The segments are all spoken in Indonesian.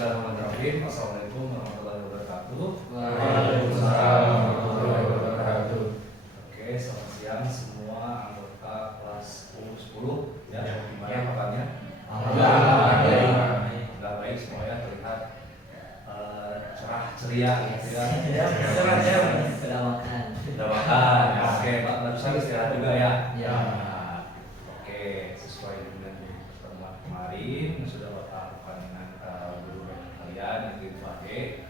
Bismillahirrahmanirrahim. Assalamualaikum warahmatullahi wabarakatuh. Waalaikumsalam warahmatullahi wabarakatuh. Oke, selamat siang semua anggota kelas U10 ya. Gimana Ya. kabarnya? Alhamdulillah. Sudah baik semuanya, terlihat cerah ceria gitu ya. Sudah makan. Sudah makan. Ya, oke, Pak Nafsan istirahat juga ya. Ya. Nah, oke, sesuai dengan pertemuan kemarin sudah Bapak lakukan dengan guru kalian itu Adik.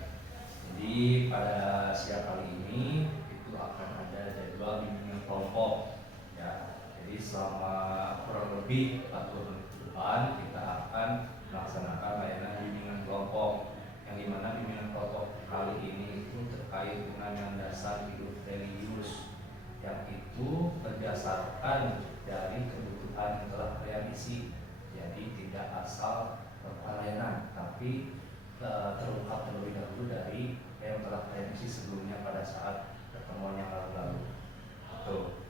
Jadi pada siang kali ini itu akan ada jadwal bimbingan kelompok ya. Jadi selama kurang lebih 40 menit ke depan kita akan melaksanakan layanan bimbingan kelompok yang dimana bimbingan kelompok kali ini itu terkait dengan landasan hidup religius yang itu berdasarkan dari kebutuhan yang telah kalian isi. Jadi tidak asal layanan tapi terungkap terlebih dahulu dari yang telah kalian isi sebelumnya pada saat pertemuan yang lalu-lalu. Tuh.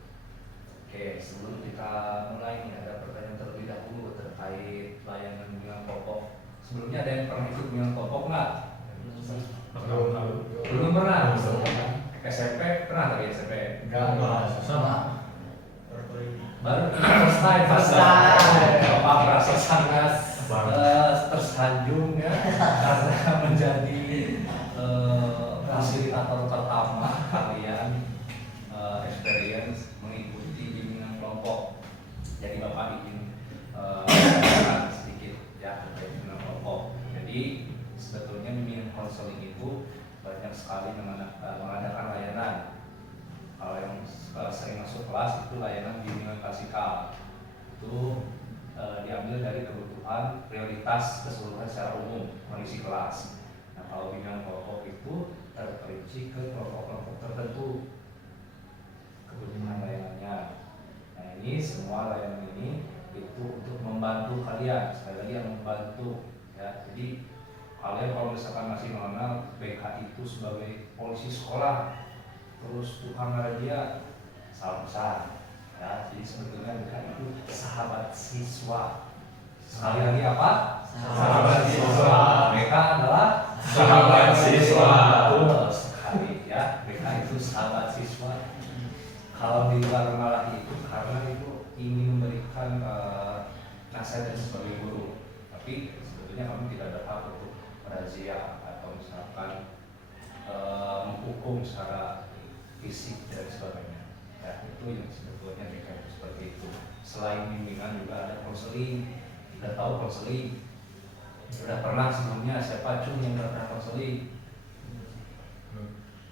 Oke, sebelum kita mulai nih ada pertanyaan terlebih dahulu terkait layanan bimbingan kelompok. Sebelumnya ada yang pernah ikut bimbingan kelompok nggak? Belum pernah. SMP pernah tadi SMP? Enggak. Sama. Baru first time. Bapak merasa sangat tersanjung ya karena menjadi fasilitator pertama kalian experience mengikuti bimbingan kelompok. Jadi Bapak ingin sedikit ya terkait bimbingan kelompok. Jadi sebetulnya bimbingan konseling itu banyak sekali mengadakan layanan. Kalau yang sering masuk kelas itu layanan bimbingan klasikal itu diambil dari kebutuhan prioritas keseluruhan secara umum kondisi kelas. Nah kalau bimbingan kelompok itu terperinci ke kelompok-kelompok tertentu kebutuhan layanannya. Nah ini semua layanan ini itu untuk membantu kalian, sekali lagi yang membantu ya. Jadi kalian kalau misalkan masih mengenal BK itu sebagai polisi sekolah, terus tukang raja, salah besar ya. Jadi sebetulnya BK itu sahabat siswa. Sekali lagi apa? Sahabat siswa. BK adalah Sahabat siswa. Betul sekali ya. BK itu sahabat siswa. Kalau di luar malah itu karena itu ingin memberikan nasihat sebagai guru, tapi sebetulnya kami tidak ada hak untuk razia atau misalkan menghukum secara fisik dan sebagainya. Ya, itu yang sebetulnya mereka seperti itu. Selain bimbingan juga ada konseling. Sudah tahu konseling? Sudah pernah sebelumnya siapa cung yang pernah konseling?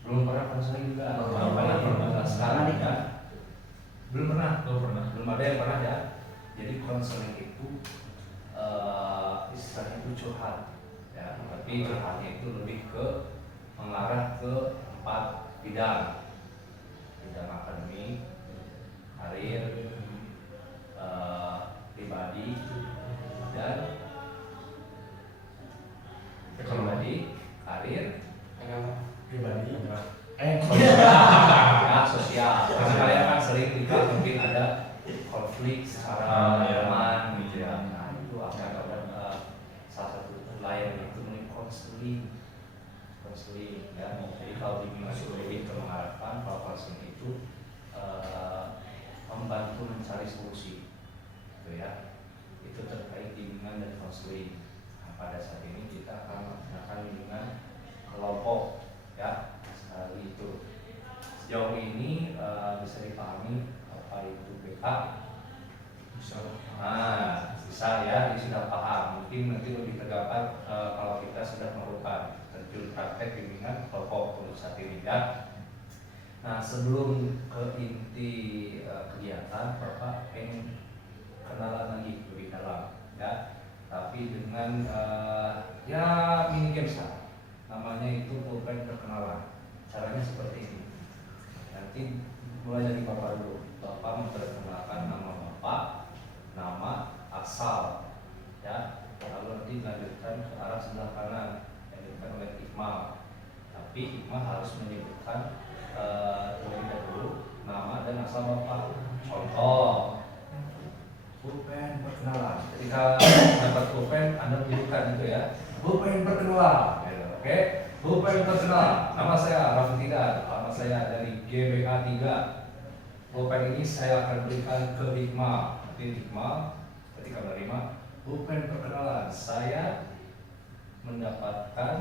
Belum pernah konseling juga. Belum pernah. Sekarang ya. Belum pernah. Belum ada yang pernah ya. Jadi konseling itu istilahnya itu curhat. Ya, tapi curhatnya itu lebih ke mengarah ke 4 bidang akademik, karir, pribadi, dan ya, sosial. Karena kalian kan sering juga mungkin ada konflik secara teman gitu ya. Nah itu akan ada salah satu layanan itu namanya konseling ya. Jadi kalau di bimbingan itu mengharapkan kalau konseling itu membantu mencari solusi gitu ya. Itu terkait bimbingan dan konseling. Nah, pada saat ini kita akan melaksanakan bimbingan kelompok ya. Sekali itu sejauh ini bisa dipahami apa itu BK? Nah, bisa ya, ini sudah paham. Mungkin nanti lebih tergambar kalau kita sudah melakukan terjun praktek bimbingan kelompok untuk saat ini ya. Nah, sebelum ke inti kegiatan, Bapak ingin kenalan lagi lebih dalam ya. Tapi dengan ya mini games lah. Namanya itu pulpen perkenalan. Caranya seperti ini. Nanti mulai dari Bapak dulu. Bapak memperkenalkan nama Bapak, nama, asal ya. Lalu nanti dilanjutkan ke arah sebelah kanan yang dilakukan oleh Iqmal. Tapi Iqmal harus menyebutkan terlebih dahulu nama dan asal Bapak. Contoh pulpen perkenalan. Ketika dapat pulpen Anda menyebutkan itu ya. Pulpen perkenalan, oke? Pulpen perkenalan. Nama saya Raffi Tidar, alamat saya dari GBA 3. Pulpen ini saya akan berikan ke Hikmah. Nanti Hikmah ketika menerima pulpen perkenalan, saya mendapatkan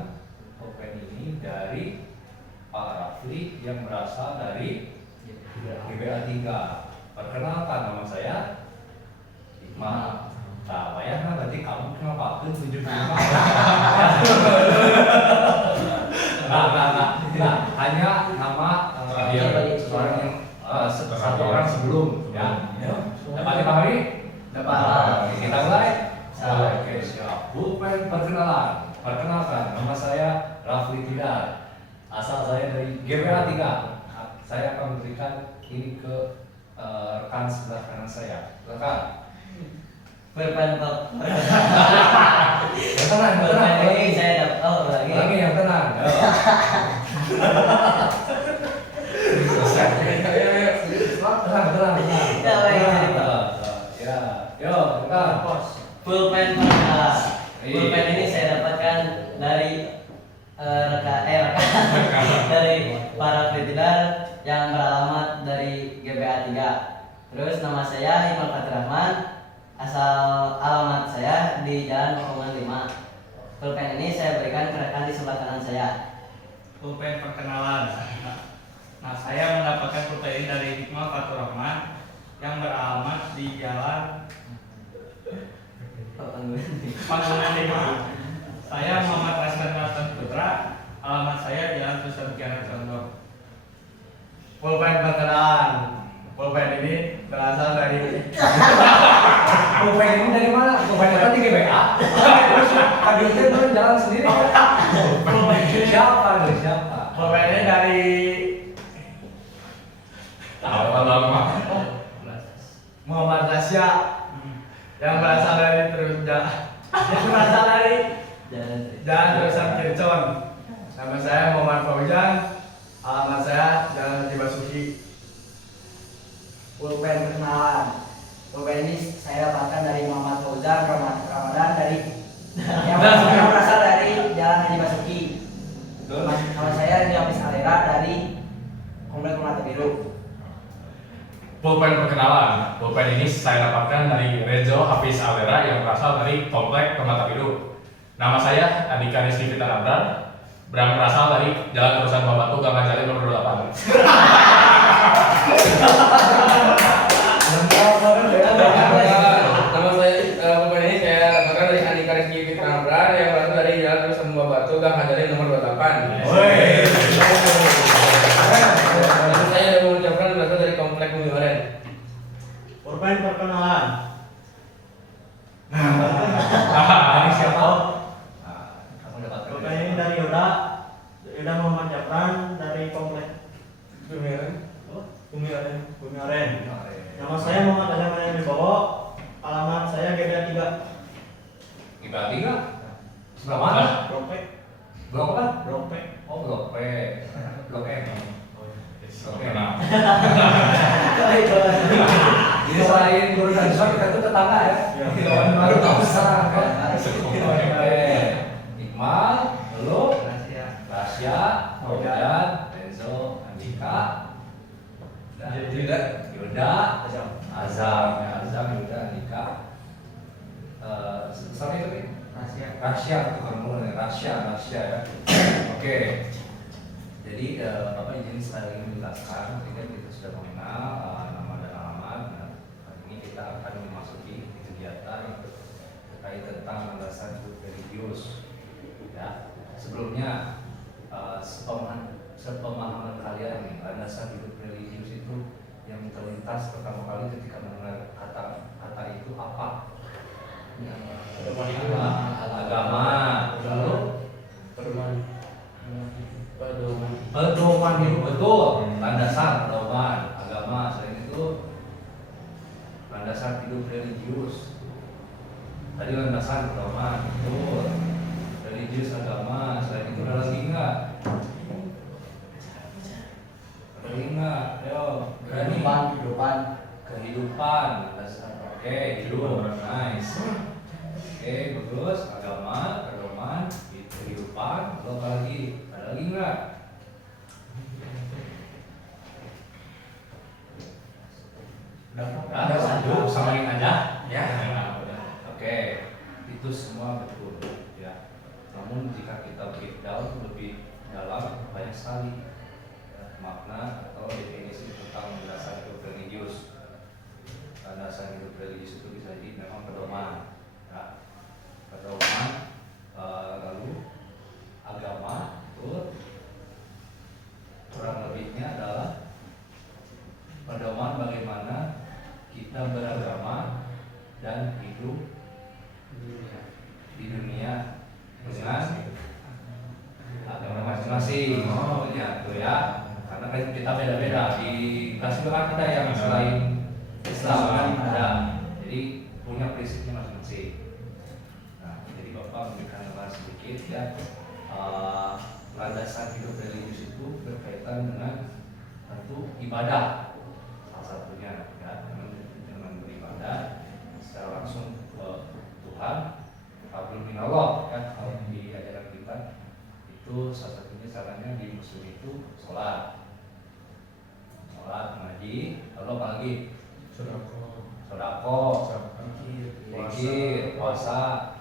pulpen ini dari Pak Rafli yang berasal dari GBA 3. Perkenalkan, nama saya Hikmah. Nah, bayangkan berarti kamu kenapa aku 75? Nah, hanya nama seorang yang satu orang sebelum, ya. Dapat dipahami? Dapat. Kita mulai. Siap. Oke, siap. Pulpen perkenalan. Perkenalkan, nama saya Rafli Tidar. Asal saya dari GBA 3. Saya akan memberikan ini ke rekan sebelah kanan saya. Silakan. Pulpen Yang tenang, ini saya dapat lagi. Lagi yang tenang. Tenang. Ya, baik, jadi, Pak. Ya, yo, tenang. Pulpen perkenalan. Pulpen ini saya dapatkan dari rekan dari para kritiker yang beralamat dari GBA 3. Terus nama saya Hikmah Fatir Rahman. Asal alamat saya di Jalan Pepohonan 5. Pulpen ini saya berikan ke rekan di sebelah kanan saya. Pulpen perkenalan. Nah, saya mendapatkan pulpen ini dari Hikmah Fatur Rahman yang beralamat di Jalan Pepohonan 5. Saya Muhammad Raslan Nathan Putra. Alamat saya Jalan Susan Kiana Condong. Pulpen perkenalan. Pulpen ini berasal dari Pulpen ini dari mana? Pulpen apa di GBA? Tadi itu jalan sendiri. Siapa? Pulpen ini dari Muhammad Rasya yang berasal dari Jalan Terusan Kircon. Nama saya Muhammad Fauzan. Alamat saya Jalan Haji Basuki. Pulpen perkenalan. Pulpen ini saya dapatkan dari Muhammad Fauzan Ramadan dari yang berasal dari Jalan Haji Basuki. Nama saya Hafiz Alera dari Komplek Permata Biru. Pulpen perkenalan. Pulpen ini saya dapatkan dari Rezo Hafiz Alera yang berasal dari Komplek Permata Biru. Nama saya Andika Rizky Fitra Abrar, berasal dari Jalan Terusan Batu Gang Jali nomor 28. Nama saya pulpen ini saya dapatkan dari Andika Rizky Fitra Abrar yang berasal dari Jalan Terusan Batu Gang Jali nomor 28. Saya ada mengucapkan berasal dari Komplek Bumi Oren. Pulpen perkenalan. Ini siapa? Kamu dapat Pulpen ini dari Yoda Muhammad Japran dari Komplek Bumi Oren. Bumi Oren. Nama saya Muhammad Adam yang dibawa. Alamat saya GBA 3. GBA 3? Sebelah mana? Blok Blok apa? P. Oh, Blok P. Blok M. Nah, Jadi selain guru dan siswa kita itu tetangga ya. Kawan baru tak usah kan. Iqmal, lu, Rasya, Fauzan, Renzo, Andika, Yuda, Azam, Yuda, Andika. Sama itu nih? Rasya, tukar mulu nih, Rasya ya. Oke. Jadi Bapak izin sekali lagi menjelaskan, ketika kita sudah mengenal nama dan alamat. Nah, hari ini kita akan memasuki kegiatan terkait tentang landasan hidup religius. Ya, sebelumnya sepemahaman kalian nih, landasan hidup religius itu yang terlintas pertama kali ketika mendengar kata itu apa? Agama, lalu pedoman hidup, betul. Landasan pedoman agama. Selain itu landasan hidup religius. Tadi landasan pedoman, betul. depan. Lo apa lagi? Ada lagi nggak? Udah satu samain aja ya. Oke, itu semua betul ya. Namun jika kita breakdown lebih dalam, banyak sekali ya, makna atau definisi tentang dasar hidup religius. Dasar hidup religius itu bisa jadi memang pedoman ya. Pedoman lalu agama itu kurang lebihnya adalah pedoman bagaimana kita beragama dan hidup di dunia dengan agama masing-masing. Ya, tuh ya. Karena kan kita beda-beda. Di kelas juga kan ada yang selain Islam kan ada. Jadi punya prinsipnya masing-masing. Nah, jadi Bapak memberikan gambaran sedikit ya. Landasan hidup religius itu berkaitan dengan tentu ibadah salah satunya ya, dengan beribadah secara langsung ke Tuhan. Hablum minallah ya, kalau di ajaran kita itu salah satunya caranya di muslim itu sholat, ngaji, lalu apa lagi? Sodako, zikir, puasa,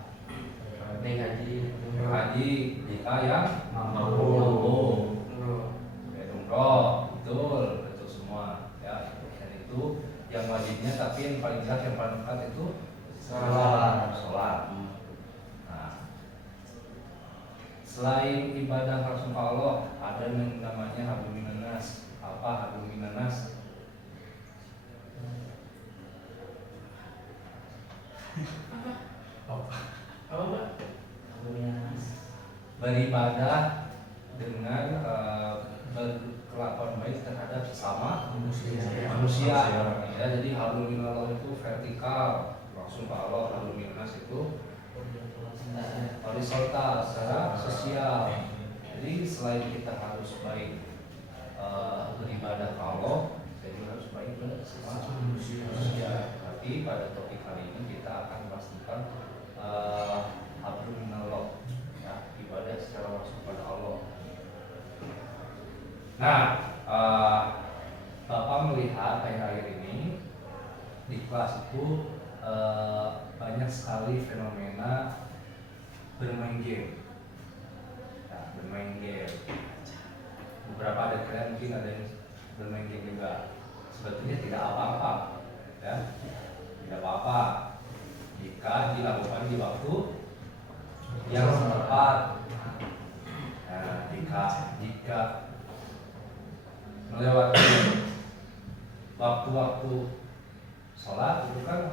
haji, jika yang mampu, umroh, betul semua ya. Dan itu yang wajibnya, tapi yang paling jelas yang paling dekat itu sholat. Nah, selain ibadah langsung ke Allah, ada yang namanya hablum minanas. Apa hablum minanas? Beribadah dengan berkelakuan baik terhadap sesama manusia. Ya, jadi hablum minallah itu vertikal langsung ke Allah, hablum minanas itu horizontal secara sosial. Jadi selain kita harus baik beribadah ke Allah, kita juga harus baik bersama manusia. Tapi pada topik kali ini kita akan pastikan hablum minallah ya, ibadah secara langsung pada Allah. Nah, Bapak melihat akhir-akhir ini di kelas itu banyak sekali fenomena bermain game. Nah, bermain game. Beberapa ada kalian mungkin ada yang bermain game juga. Sebetulnya tidak apa-apa, ya, tidak apa-apa jika dilakukan di waktu yang tepat. Nah, jika melewati waktu-waktu sholat itu kan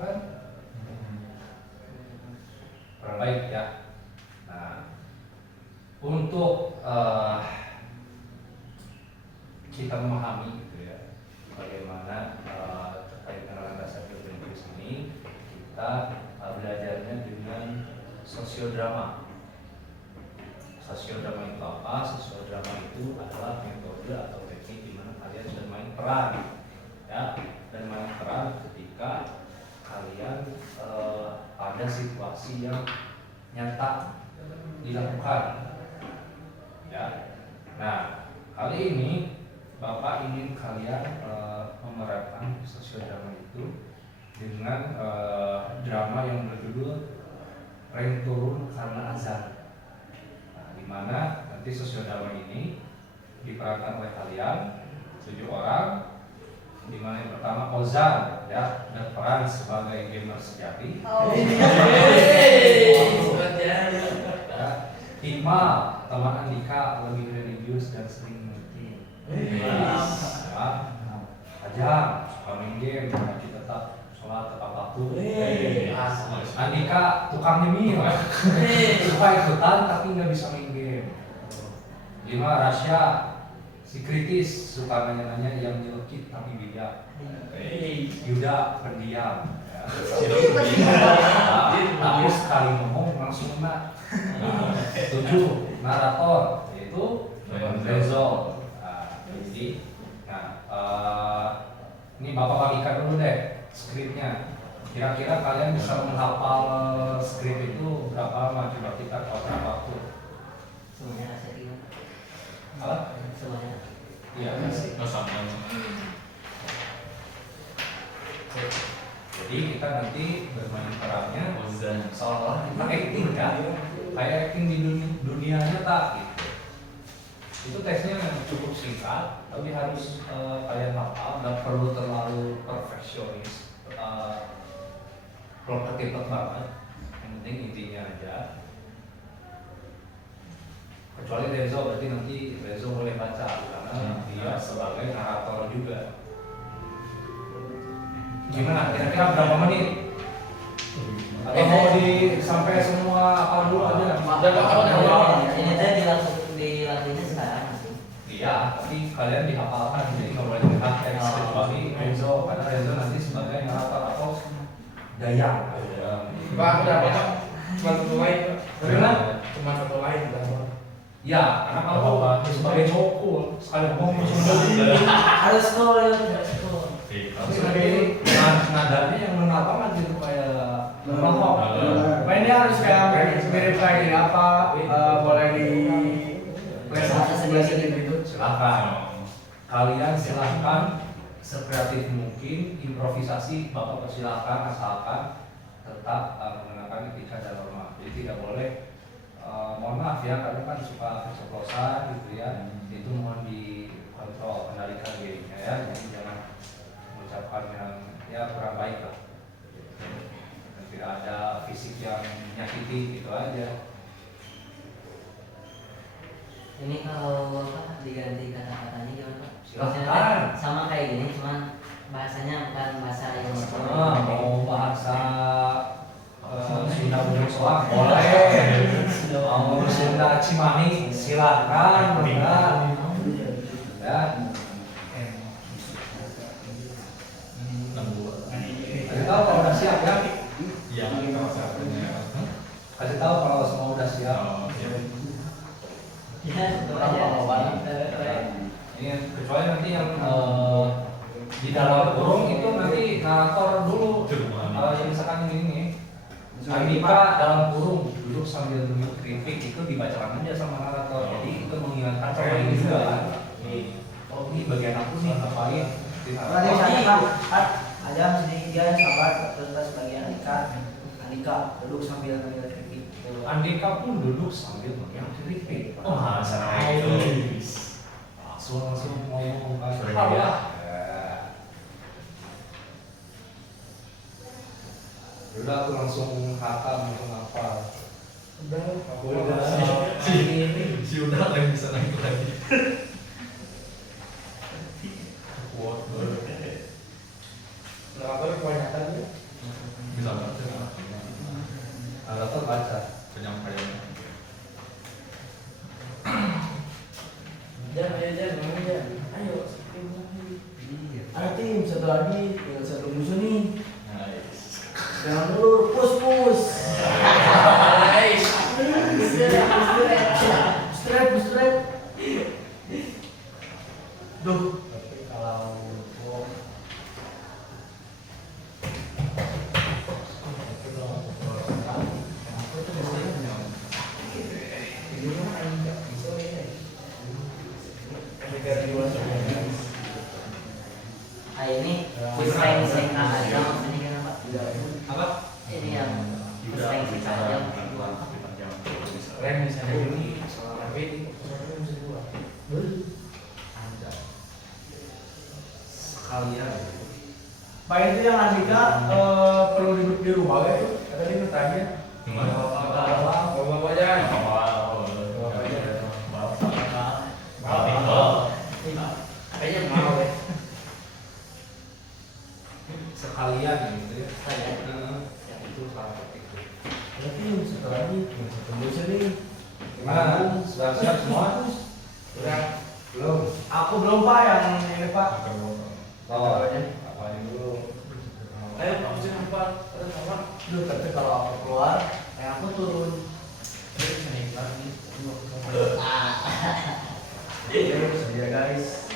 kurang baik ya. Nah, untuk kita memahami gitu ya, bagaimana terkait dengan dasar religius ini, kita belajarnya dengan sosiodrama. Sosiodrama itu apa? Sosiodrama itu adalah metode atau teknik di mana kalian bermain peran, ya, bermain peran ketika kalian ada situasi yang nyata dilakukan, ya. Nah, kali ini Bapak ingin kalian menerapkan sosiodrama itu dengan drama yang berjudul Rank Turun Karena Azan. Nah, di mana nanti sosiodrama ini diperankan oleh kalian 7 orang, di mana yang pertama Ozan ya, berperan sebagai gamer sejati. Ya, Iqmal, teman Andika, lebih religius dan sering mungkin. Ya, Ajang, suka main game, tapi tetap sholat tepat waktu. Andika, tukang nyemil, suka ikutan tapi nggak bisa main game. 5, Rasya, si kritis, suka nanya-nanya yang nyelkit tapi bijak. Yuda, pendiam. Tapi sekali ngomong langsung kena. 7, narator, yaitu Rezo. Ini Bapak bagikan dulu deh skripnya. Kira-kira kalian bisa menghafal skrip itu berapa lama? Coba kita berapa waktu? kayak acting di dunia nyata gitu. Itu tesnya cukup singkat, tapi harus kalian hafal, nggak perlu terlalu perfeksionis, prototipe banget. Yang penting intinya aja. Kecuali Rezo, berarti nanti Rezo boleh baca karena dia sebagai narator juga. Gimana? Kira-kira berapa menit? Atau mau sampai semua hafal dulu aja? Ini teh dilatihnya sekarang sih. Iya, tapi kalian dihafalkan, jadi nggak boleh melihat teks kecuali Rezo, karena Rezo nanti sebagai narator atau dayang. Pak, aku dapat cuma satu lain. Bagaimana? Cuma satu lain. Ya, karena kalau sebagai cowok sekali ngomong Harus cool ya, harus cool. tapi nanti nadanya yang menapakan gitu kayak merokok. Mainnya harus kayak mirip kayak gini apa? Boleh di presentasi gitu. Silahkan, kalian silahkan sekreatif mungkin, improvisasi bapak persilahkan asalkan tetap menggunakan etika dan norma. Jadi tidak boleh, mohon maaf ya, karena kan suka keceplosan gitu ya, itu mohon dikontrol, kendalikan dirinya ya, jadi jangan mengucapkan yang ya kurang baik lah. Dan tidak ada fisik yang menyakiti gitu aja. Ini kalau apa diganti kata-katanya gimana Pak? Silakan. Maksudnya sama kayak gini, cuman bahasanya bukan bahasa yang Mau bahasa Sunda Buduk Soang boleh, mau Sunda Cimahi silahkan, benar. Ya. Kasih tahu kalau udah siap ya. Iya, kalau satunya. Kasih tahu kalau semua udah siap. ya, itu aja. Ini kecuali nanti yang di dalam kurung itu nanti narator dulu. Yang misalkan ini. Andika dalam kurung duduk sambil duduk keripik itu dibacakan aja sama narator. Jadi itu mengingatkan sama ini juga kan. Oh ini bagian aku nih ngapain? Tadi saya kan ada sedikit sahabat terus bagian Andika duduk sambil ngambil keripik. Andika pun duduk sambil megang keripik. Oh, masa itu. Langsung ngomong kan. Sering Apa? ya. Udah aku langsung hakam langsung hafal. Aku Si udah lagi bisa naik lagi. Kuat. narator kebanyakan ya. Bisa baca. Narator baca. Penyampaiannya. Ayo. Ada tim satu lagi, tinggal satu musuh nih. Nice. Jangan dulu, pus. Strap. Duh. Tapi kalau Ini sering aja maksudnya gimana Pak? apa? Ini yang sering aja. Rem misalnya ini soal tapi sekalian. Pak itu yang Andika perlu duduk di rumah gak itu? Kata dia bertanya. Gimana? Bawa aja. Kayaknya mau deh. Sekalian gitu ya. Sekalian. Yang itu salah satu itu. Ada tim satu lagi, tinggal satu musuh nih. Gimana? Sudah siap semua? Sudah. Belum. Aku belum Pak yang ini Pak. Oh, apain dulu. Ayo kamu sih Pak. Duh, tapi kalau aku keluar, yang aku turun. Ya guys.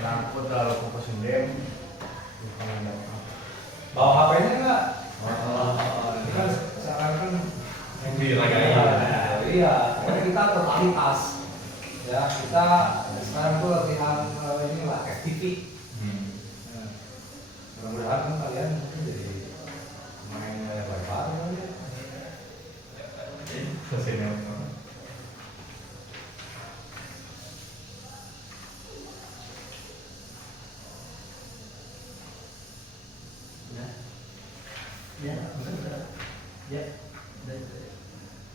Nah, aku terlalu fokus game. Bawa HP-nya enggak? Ini kan sekarang kan iya, karena kita totalitas. Ya, kita sekarang tuh latihan inilah FTV. Nah, mudah-mudahan kan kalian mungkin jadi main lebar-lebar kali ya. Sesini. Ya. Ya.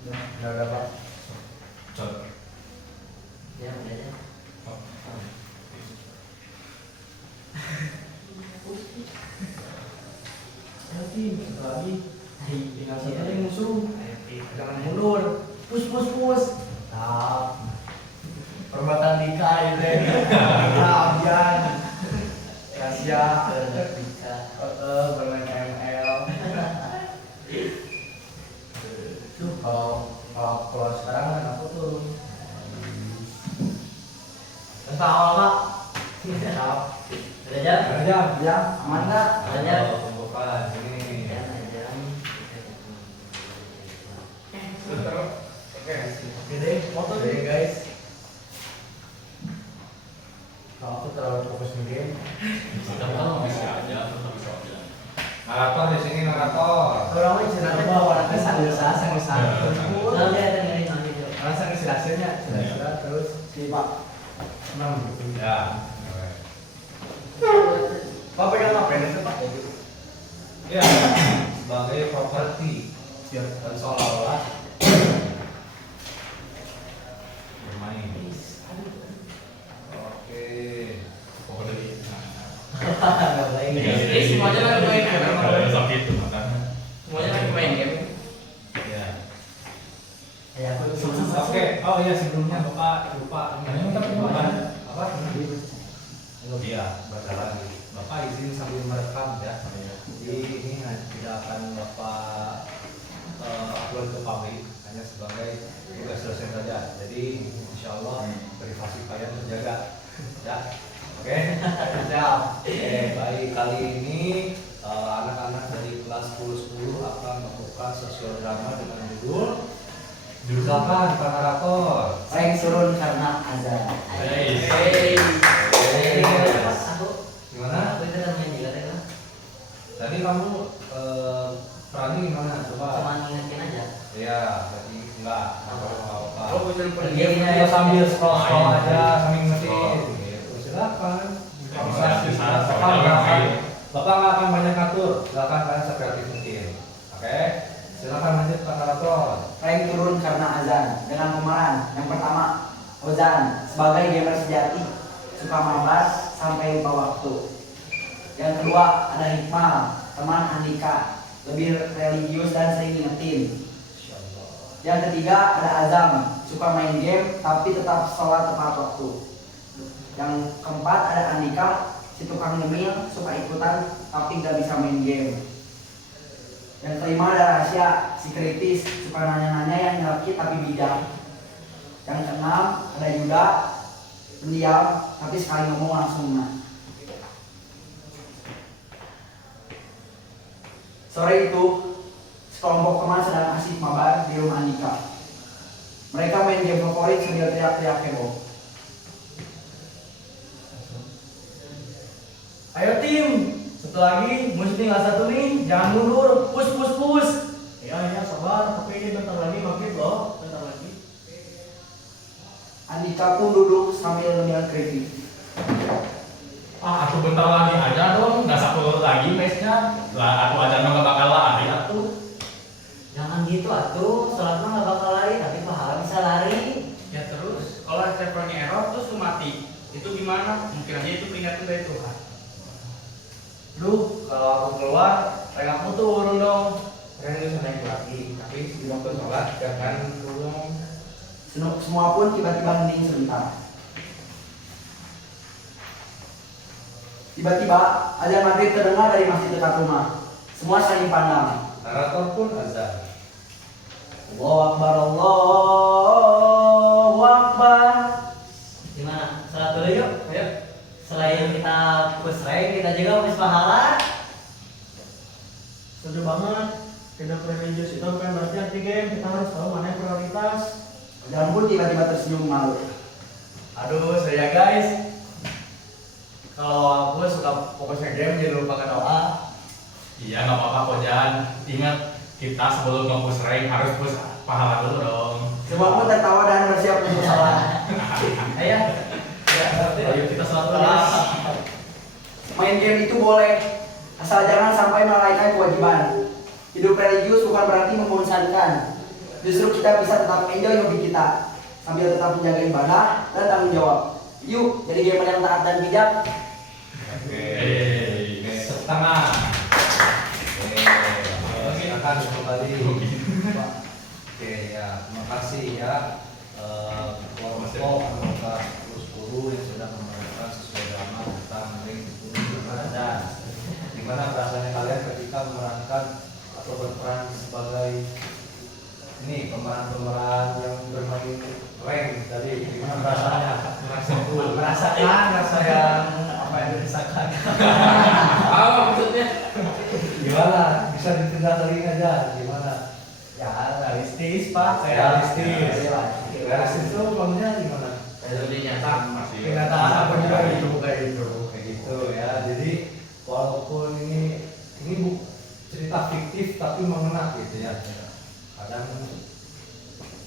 Ya. Nggak ada Pak. Cot. Ya, udah ya. Ayo tim, satu lagi. Tinggal satu Iya. lagi musuh. Jangan mundur. Push, push, push. Nah, perbuatan nikah ya deh. Abian. Rahasia. Bisa. Bermain ML. Tuh, kalau sekarang kan aku turun. Pak awal Pak. Siap. Udah jam? Ya, aman nggak? Udah jam? Pembukaan ini. Ya, udah jam. Oke deh, foto deh guys. Kalau aku terlalu fokus di game. Narator di sini narator. Orang lain senangnya bawa anaknya sang Udah ya, dengerin nanti tuh. Orang sang hasilnya terus si Pak senang gitu. Ya. Pak pegang apa ini Pak? Ya, sebagai properti dan seolah-olah bermain. Oke. Pokoknya di. Nggak baik. Ini semuanya lagi main game. Kalau sakit tuh makanya. Semuanya lagi main game. Ya. Ya, aku Oke. Oh iya sebelumnya Bapak lupa. Apa? Iya, baca lagi. Bapak izin sambil merekam ya. Jadi ini tidak akan Bapak upload ke publik, hanya sebagai tugas dosen saja. Jadi insya Allah privasi kalian terjaga. Ya, oke. Siap. Oke, baik kali ini anak-anak dari kelas 10-10 akan melakukan sosiodrama dengan judul silakan Pak Narator. Rank turun karena azan. Hey. Aku Gimana? aku itu kan main juga tadi kan. Tadi kamu perannya gimana? Coba. Cuma ngingetin aja. Iya, jadi enggak apa-apa. Oh, bisa pergi. Ya sambil scroll aja, sambil ngetik. Gitu. Silakan. Bapak nggak akan banyak atur, silakan kalian sekreatif mungkin. Oke, silakan lanjut Pak Narator. Rank turun karena azan dengan pemeran. Yang pertama, Ozan sebagai gamer sejati, suka malas sampai lupa waktu. Yang kedua, ada Hikmal, teman Andika, lebih religius dan sering ngingetin. Yang ketiga, ada Azam, suka main game tapi tetap sholat tepat waktu. Yang keempat, ada Andika, si tukang nyemil, suka ikutan tapi nggak bisa main game. Yang kelima, ada Rahasia, si kritis, suka nanya-nanya yang nyelakit tapi bijak. Yang keenam, ada Yuda, pendiam tapi sekali ngomong langsung nah. Sore itu, sekelompok teman sedang asik mabar di rumah Andika. Mereka main game favorit sambil teriak-teriak heboh. Ayo tim, satu lagi, musuh tinggal satu nih, jangan mundur, push push push. Ya sabar, tapi ini bentar lagi maghrib loh, bentar lagi. Andika pun duduk sambil ngemil kritik. Aku bentar lagi aja dong, nggak satu lagi mesnya. Lah aku aja nggak bakal lari atuh. Jangan gitu atuh, sholat mah nggak bakal lari tapi pahala bisa lari. Ya terus, kalau servernya error terus lu mati, itu gimana? Mungkin aja itu peringatan dari Tuhan. Duh, kalau aku keluar, rank aku turun dong. Rank bisa naik lagi, tapi di waktu sholat jangan turun. Semua pun tiba-tiba hening sebentar. Tiba-tiba azan maghrib terdengar dari masjid dekat rumah. Semua saling pandang. Narator pun azan. Allahu Akbar, Allahu Akbar. Gimana? Sholat dulu yuk. Ayo. Selain kita push rank, kita juga push pahala. Setuju banget. Tidak religius itu kan berarti anti game. Kita harus tahu mana yang prioritas. Dan pun tiba-tiba tersenyum malu. Aduh, saya guys. Kalau aku suka fokusnya game jadi lupakan doa. Iya nggak apa-apa kok Jan. Ingat kita sebelum nge-push rank harus push pahala dulu dong. Semuamu tertawa dan bersiap untuk salah. Ayo. Ayo kita sholat. Main game itu boleh, asal jangan sampai melalaikan kewajiban. Hidup religius bukan berarti membosankan. Justru kita bisa tetap enjoy hobi kita sambil tetap menjaga ibadah dan tanggung jawab. Yuk, jadi gamer yang taat dan bijak. Oke. Tepuk tangan. Oke. Silakan kembali. Oke ya, terima kasih ya kelompok anggota 10 yang sudah menerangkan sesuai drama tentang ring 10 dan gimana rasanya kalian ketika memerankan atau berperan sebagai ini pemeran-pemeran yang bermain rank tadi, gimana rasanya? Merasakan rasa yang apa yang dirasakan. Apa maksudnya? Gimana? Bisa ditindak lagi aja, gimana? Ya realistis pak, Realistis. Realistis itu maksudnya gimana? Lebih nyata. Kenyataan apa juga itu kayak itu. Kayak gitu ya. Jadi walaupun ini cerita fiktif tapi mengena gitu ya. Kadang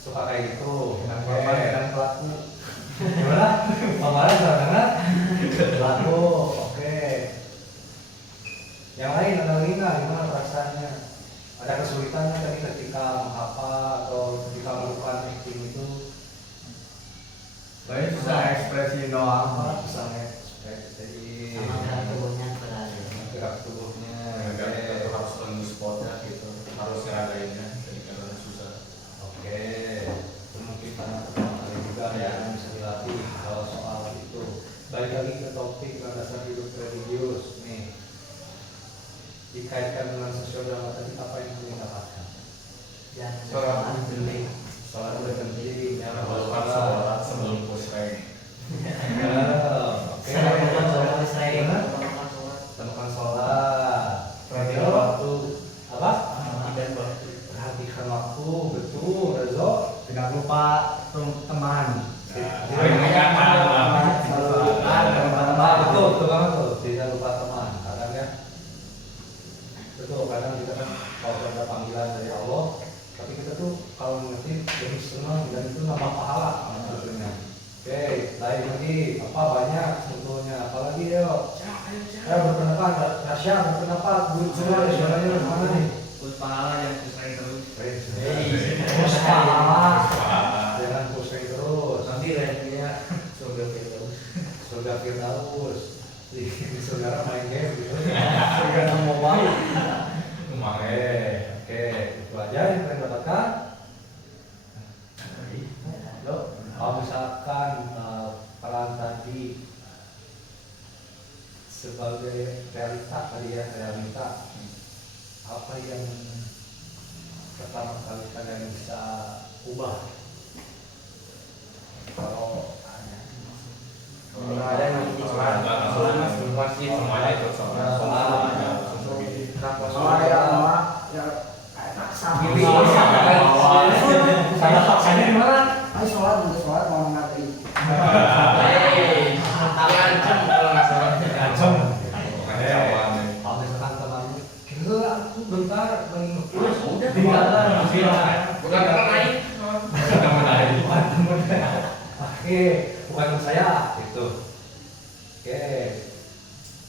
suka kayak gitu. Dengan Oke. korban dan pelaku. Gimana? Kemarin sudah dengar? Lalu, oke. Yang lain ada lagi nggak? Gimana perasaannya? Ada kesulitannya tadi ketika menghafal atau ketika melakukan acting itu? Saya susah ekspresi doang. Misalnya ekspresi, Sama gerak tubuhnya berada. gerak tubuhnya. Agak Oke. itu harus on the spot ya gitu. Harus ngadainnya. Jadi kadang susah. Oke, itu mungkin karena pertama kali juga ya yang bisa dilatih kalau soal itu. Balik lagi ke topik dasar hidup religius nih. Dikaitkan dengan sosial drama tadi apa yang ingin dapatkan? Sholat penting. Soal udah penting, ya Melakukan sholat sebelum push rank. Oke. Sholat Israel. Gimana? Temukan sholat. Perhatikan waktu. Apa? Perhatikan waktu, betul, Rezo. Tidak lupa teman. Betul, betul banget tuh. Tidak lupa teman. Kadang ya, betul. Kadang kita kan kalau ada panggilan dari Allah, tapi kita tuh kalau ngerti jadi senang dan itu nambah pahala sebetulnya. Oke, lain lagi apa banyak sebetulnya. Apalagi yo, berpendapat, Rasya berpendapat, guru semua sebenarnya mana nih? Terus pahala yang selesai terus. Terus pahala, jangan pusing terus. Nanti rankingnya surga Firdaus. Surga Firdaus, di saudara main game gitu. Surga mau banget. Oke, itu aja yang kalian dapatkan. Lo, kalau misalkan peran tadi sebagai realita tadi ya realita, apa yang pertama kali kalian bisa ubah? Kalau Ada yang Pasti semuanya ikut sholat. Kalau ada yang orang ya kayak paksa. Saya paksanya di mana? Ayo sholat, untuk sholat mau mengerti. Ngancem kalau nggak salah. Ngacem. Kacauan. Kalau misalkan temanmu, kira aku bentar terus Udah, tinggalan. Bukan karena naik. Kita menarik. Bukan teman saya. Oke, bukan teman saya gitu. Oke,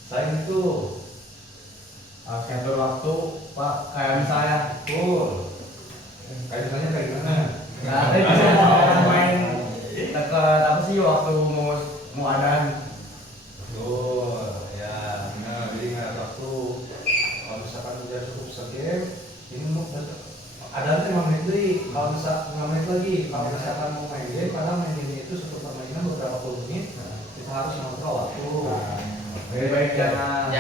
saya itu Atur waktu, Pak. Kayak misalnya, full. Kayak misalnya kayak gimana? nggak ada bisa orang main deket apa sih waktu mau adan. Betul, ya. Nah, jadi nggak ada waktu. Kalau misalkan udah cukup segame, ini mau ada 5 menit lagi. Kalau misalkan 5 menit lagi, kalau misalkan mau main game, padahal main game itu satu permainan beberapa puluh menit, kita harus mengontrol waktu. Lebih baik jangan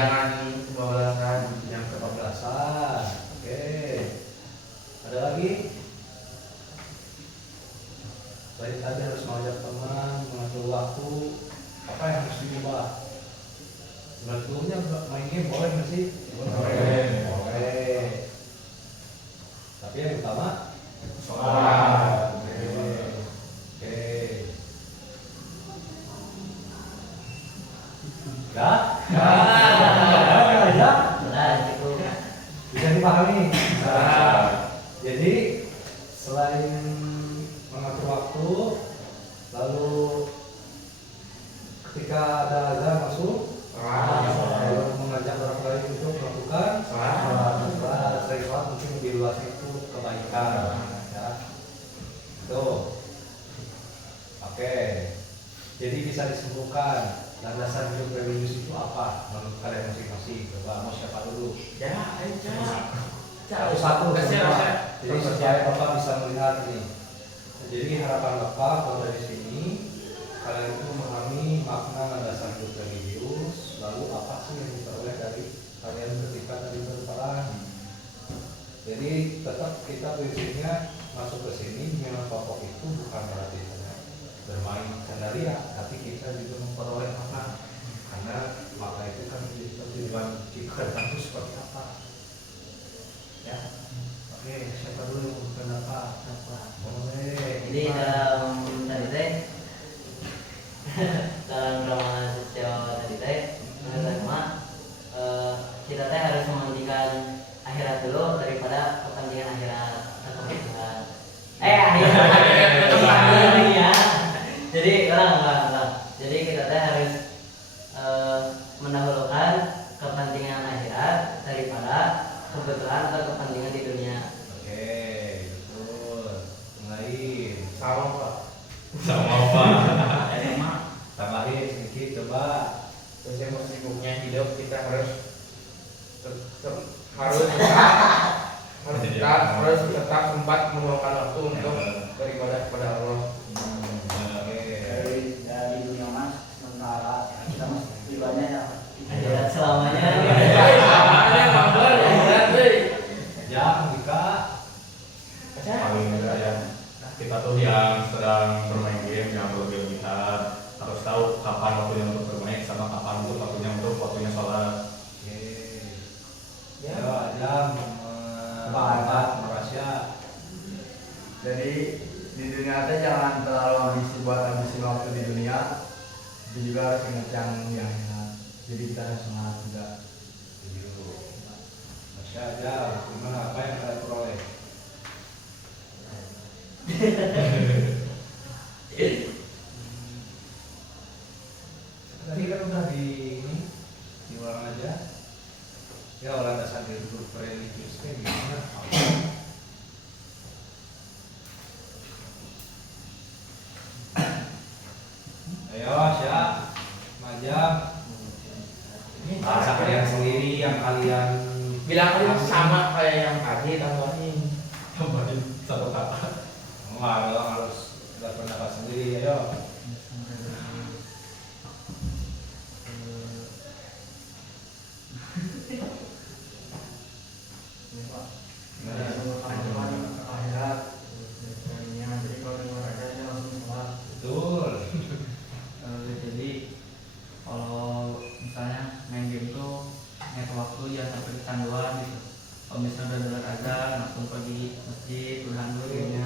kebablasan. Yang kebablasan. Oke. Ada lagi? Tadi harus mengajak teman, mengatur waktu. Apa yang harus diubah? Sebetulnya main game boleh nggak sih? Boleh. Tapi yang utama Sholat. Oke. Ya? Ya? Nah, itu. Bisa dipahami. Jadi selain waktu, lalu ketika ada azan masuk, lalu mengajak orang lain untuk melakukan sholat. Setelah ada sholat mungkin lebih luas itu kebaikan, ya. Tuh, oke. Jadi bisa disimpulkan landasan hidup religius itu apa menurut kalian masing-masing? Coba mau siapa dulu? Ya, aja. Satu-satu Kasih, semua. kasih. Jadi supaya Bapak bisa melihat ini. Jadi harapan Bapak kalau dari sini kalian itu memahami makna landasan hidup religius, lalu apa sih yang diperoleh dari kalian ketika tadi berperan. Jadi tetap kita prinsipnya masuk ke sini memang pokok itu bukan berarti hanya bermain sandaria, tapi kita juga memperoleh makna. Karena makna itu kan tujuan kita itu seperti apa. Ya, oke, siapa dulu yang berpendapat? Boleh. Jadi dalam tadi teh dalam drama sosio tadi teh menurut agama kita teh harus mementingkan akhirat dulu daripada kepentingan akhirat atau kepentingan akhirat dunia. Jadi ulang. Jadi kita teh harus mendahulukan kepentingan akhirat daripada kebutuhan atau kepentingan di dunia. Oke, betul. Lain. Sama Pak. Sama Pak. Tambahin sedikit coba. Terus sibuknya hidup kita harus tetap sempat meluangkan waktu untuk beribadah kepada Allah. Dari dunia mas sementara kita masih tujuannya ya Akhirat selamanya. Jam jika Paling enggak ya, kita tuh yang sedang bermain game yang lebih lihat harus tahu kapan waktunya untuk bermain sama kapan untuk waktunya sholat. oke. Ya, jam Pak Rasya. Jadi di dunia teh jangan terlalu ambisi buat habisin waktu di dunia, tapi juga harus ingat yang di akhirat. Jadi kita harus semangat juga. Rasya jam. Gimana apa yang kalian peroleh? Tadi kan udah diulang aja. Ya landasan hidup religius kayak gimana? Ayo siap, majam. Bahasa kalian sendiri yang kalian Bilang aja sama kayak yang tadi tambahin. Tambahin satu kata. Wah, dong harus berpendapat sendiri, ayo. akhirat dunia. Jadi kalau di luar aja langsung sholat. Betul. Jadi kalau misalnya main game tuh nggak waktu ya sampai kecanduan gitu. Kalau misalnya udah dengar azan langsung pergi masjid, udahan dulu gamenya,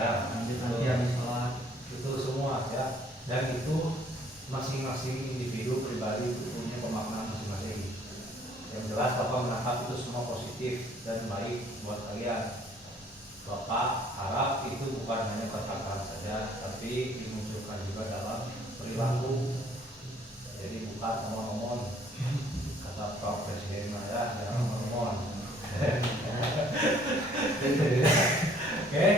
Ya, lanjut nanti habis sholat. itu semua ya. Dan itu masing-masing individu pribadi itu punya pemaknaan masing-masing. Yang jelas Bapak menangkap itu semua positif dan baik buat kalian. Bapak harap itu bukan hanya perkataan saja, tapi dimunculkan juga dalam perilaku. Jadi bukan omong-omong. Kata Pak Presiden ya, jangan omong-omong. Oke,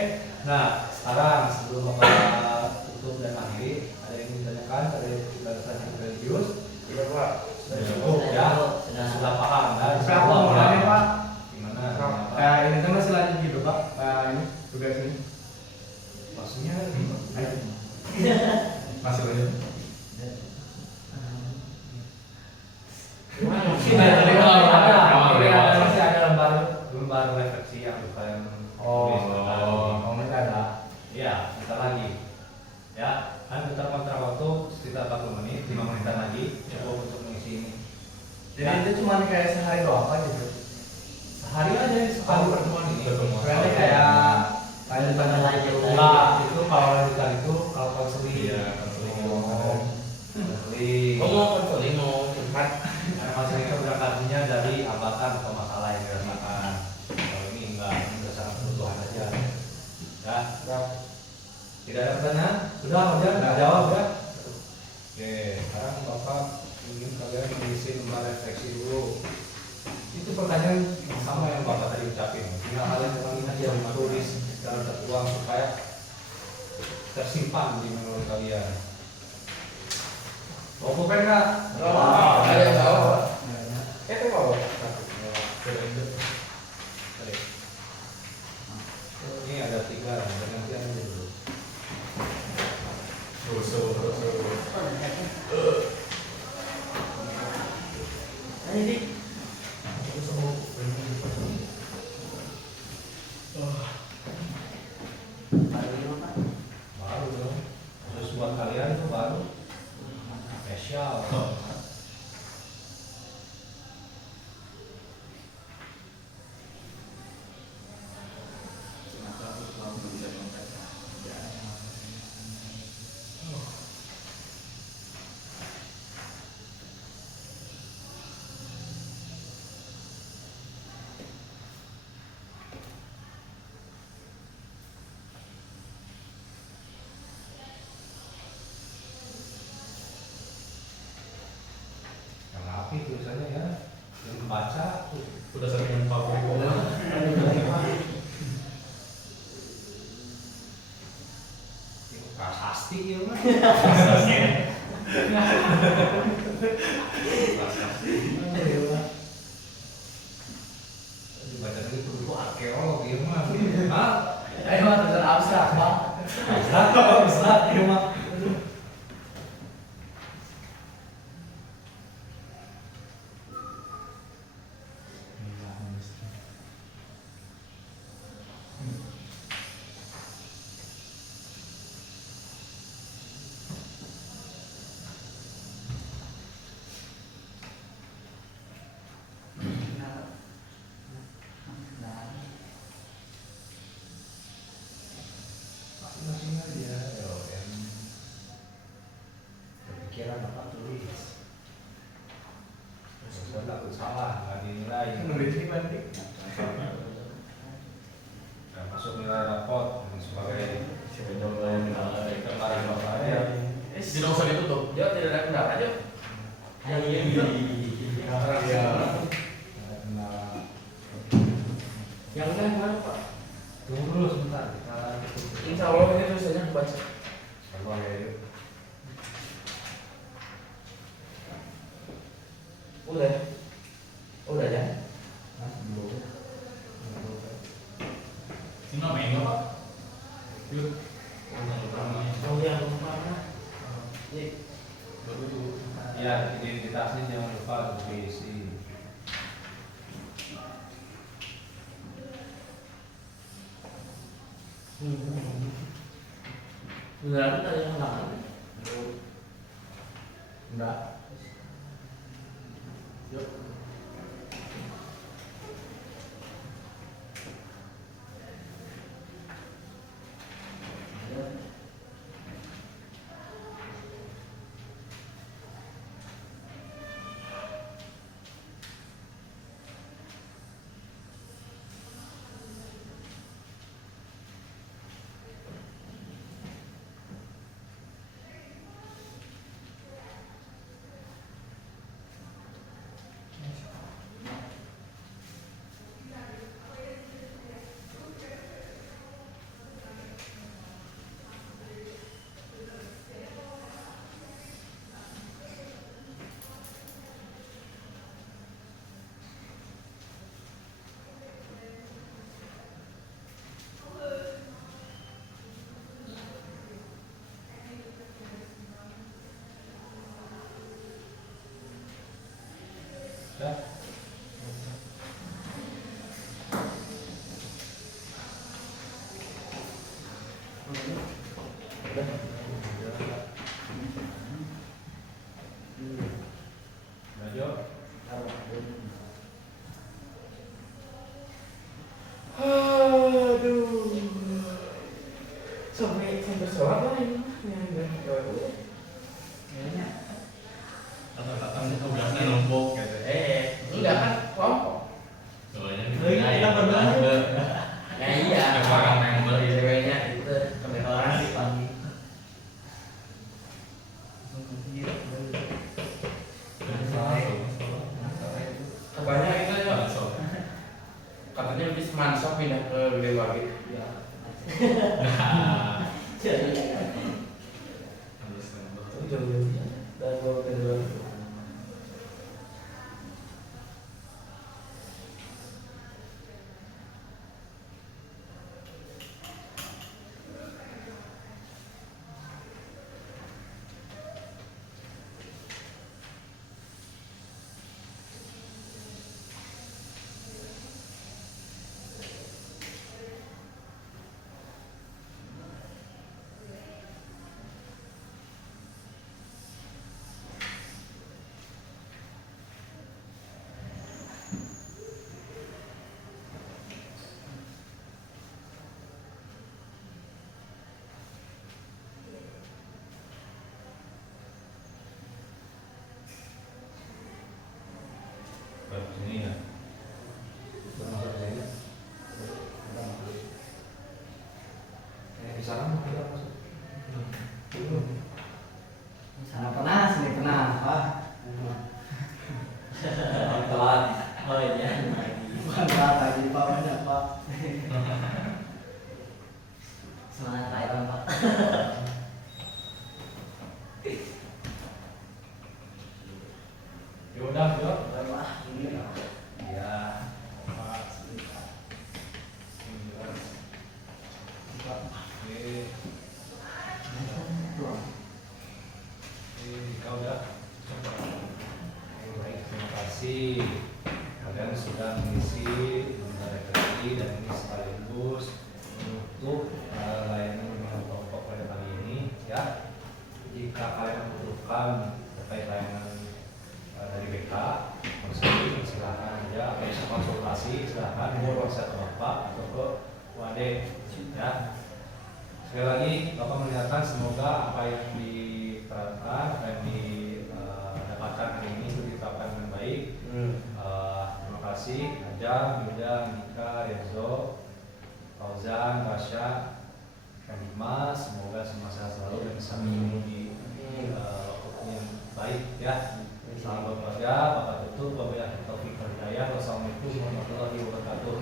nah sekarang sebelum Bapak tutup dan akhiri, ada yang ingin ditanyakan dari landasan hidup religius? Iya Pak. Sudah cukup ya, sudah paham kan? Tapi aku mau nanya Pak, Gimana? ini kan masih lanjut gitu Pak, ini tugas ini. Maksudnya Masih lanjut. masih ada lembar refleksi yang kalian tulis tentang Ini ada. iya, bentar lagi ya, kan kita kontrak waktu sekitar 40 menit, 5 menitan lagi cukup untuk mengisi ini. Jadi itu cuma kayak sehari doang Pak gitu. Sehari aja sekali pertemuan ini. Berarti kayak lanjutan lagi. Nah, itu kalau lanjutan itu kalau konseling. Iya, konseling. Konseling. Mau konseling mau curhat. Karena konseling itu berangkatnya dari hambatan atau masalah yang dirasakan. Kalau ini enggak, ini berdasarkan kebutuhan aja. Ya, tidak ada pertanyaannya? Sudah, udah jawab ya. Oke, sekarang Bapak ingin kalian mengisi lembar refleksi dulu. Itu pertanyaan yang sama yang Bapak tadi ucapin. Tinggal kalian ulangi aja, tulis dalam satu uang supaya tersimpan di memori kalian. Mau pulpen nggak? Ada yang tahu. Itu mau. Ini ada 3, gantian aja dulu. Baru dong. Terus buat kalian itu baru spesial. Yang rapi tulisannya ya, yang baca tuh. Udah sering Pak Bobo. Prasasti ya mah. Dibaca itu dulu arkeolog ya mah. Hah? Ayo mah tulisan abstrak, Pak. Abstrak ya mah. Masing-masing aja ya, yang kepikiran apa tulis. Terus takut salah, nggak dinilai. Nulis di banding. Dan masuk nilai rapot sebagai kemarin bapak ya. Tidak usah ditutup. Yo, tidak ada pendapat, yo. Iya. Nah, Yang lain mana, Pak? tunggu dulu sebentar. Kita tutup. Insya Allah ini tulisannya kebaca. Kalau ya yuk. Udah. Udah ya. Nah, belum. Sino main Pak? Yuk. Oh iya, mana? Iya. Ya, identitasnya jangan lupa harus diisi. Beneran ada yang tangan? Enggak. Yuk. jika kalian membutuhkan terkait layanan dari BK, konseling, silakan aja. Atau bisa konsultasi, silakan hubungi WhatsApp ke Bapak atau ke WAD. Ya. Sekali lagi, Bapak mengingatkan semoga apa yang diterapkan, apa yang didapatkan hari ini itu diterapkan dengan baik. Terima kasih, Ajam, Yuda, Nika, Rezo, Fauzan, Rasya, Kanima. Semoga semua sehat selalu dan bisa menunggu di waktu yang baik ya. Salam berkeluarga, Bapak tutup, wabillahi taufiq wal hidayah. Wassalamualaikum warahmatullahi wabarakatuh.